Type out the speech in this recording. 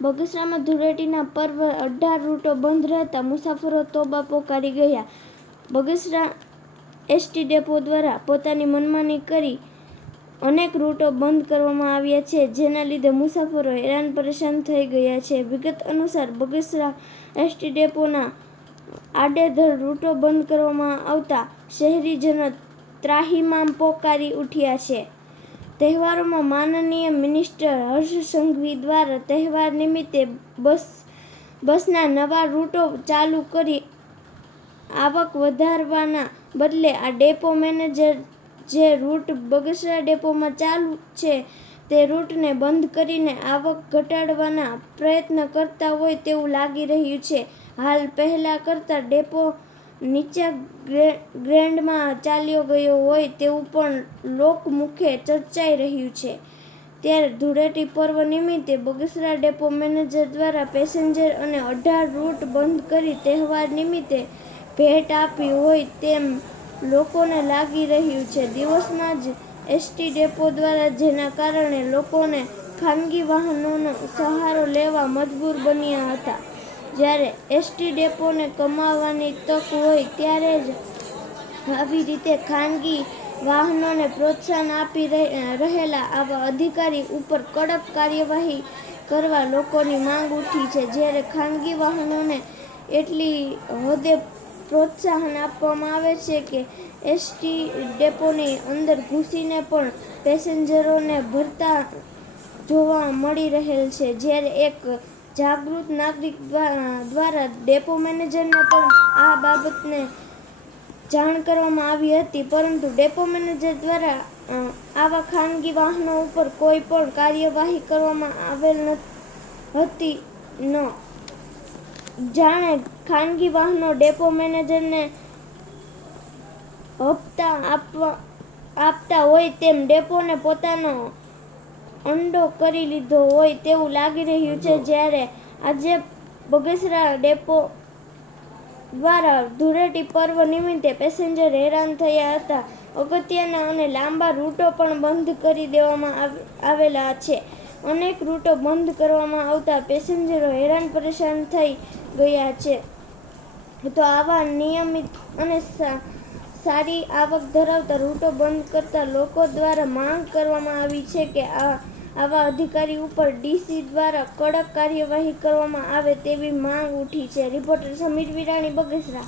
બગસરામાં ધૂળેટીના પર્વ 18 રૂટો બંધ રહેતા મુસાફરો તોબા પોકારી ગયા. બગસરા એસટી ડેપો દ્વારા પોતાની મનમાની કરી અનેક રૂટો બંધ કરવામાં આવ્યા છે, જેના લીધે મુસાફરો હેરાન પરેશાન થઈ ગયા છે. વિગત અનુસાર બગસરા એસટી ડેપોના આડેધડ રૂટો બંધ કરવામાં આવતા શહેરીજનો ત્રાહિમામ પોકારી ઉઠ્યા છે. તહેવારોમાં માનનીય મિનિસ્ટર હર્ષ સંઘવી દ્વારા તહેવાર નિમિત્તે બસના નવા રૂટો ચાલુ કરી આવક વધારવાના બદલે આ ડેપો મેનેજર જે રૂટ બગસરા ડેપોમાં ચાલુ છે તે રૂટને બંધ કરીને આવક ઘટાડવાના પ્રયત્ન કરતા હોય તેવું લાગી રહ્યું છે. હાલ પહેલા કરતા ડેપો નીચા ગ્રેડમાં ચાલ્યો ગયો હોય તેવું પણ લોકમુખે ચર્ચાઈ રહ્યું છે. ત્યારે ધૂળેટી પર્વ નિમિત્તે બગસરા ડેપો મેનેજર દ્વારા પેસેન્જર અને 18 રૂટ બંધ કરી તહેવાર નિમિત્તે ભેટ આપી હોય તેમ લોકોને લાગી રહ્યું છે. દિવસના જ એસટી ડેપો દ્વારા જેના કારણે લોકોને ખાનગી વાહનોનો સહારો લેવા મજબૂર બન્યા હતા. જ્યારે એસટી ડેપોને કમાવાની તક હોય ત્યારે જ આવી રીતે ખાનગી વાહનોને પ્રોત્સાહન આપી રહેલા આવા અધિકારી ઉપર કડક કાર્યવાહી કરવા લોકોની માંગ ઉઠી છે. જ્યારે ખાનગી વાહનોને એટલી હદે પ્રોત્સાહન આપવામાં આવે છે કે એસટી ડેપોની અંદર ઘૂસીને પણ પેસેન્જરોને ભરતા જોવા મળી રહેલ છે. જ્યારે એક જાગૃત નાગરિક દ્વારા ડેપો મેનેજરને પણ આ બાબતને જાણ કરવામાં આવી હતી, પરંતુ ડેપો મેનેજર દ્વારા આવા ખાનગી વાહનો ઉપર કોઈ પણ કાર્યવાહી કરવામાં આવેલ હતી ન જાણે ખાનગી વાહનો ડેપો મેનેજરને હપ્તા આપતા હોય તેમ ડેપોને પોતાનો અંડો કરી લીધો હોય તેવું લાગી રહ્યું છે. જ્યારે આજે બગસરા ડેપો દ્વારા ધૂળેટી પર્વ નિમિત્તે પેસેન્જર હેરાન થયા હતા. અગત્યના અને લાંબા રૂટો પણ બંધ કરી દેવામાં આવેલા છે. અનેક રૂટો બંધ કરવામાં આવતા પેસેન્જરો હેરાન પરેશાન થઈ ગયા છે. તો આવા નિયમિત અને સારી આવક ધરાવતા રૂટો બંધ કરતા લોકો દ્વારા માંગ કરવામાં આવી છે કે આવા અધિકારી ઉપર ડીસી દ્વારા કડક કાર્યવાહી કરવામાં આવે તેવી માંગ ઉઠી છે. રિપોર્ટર સમીર વિરાણી, બગસરા.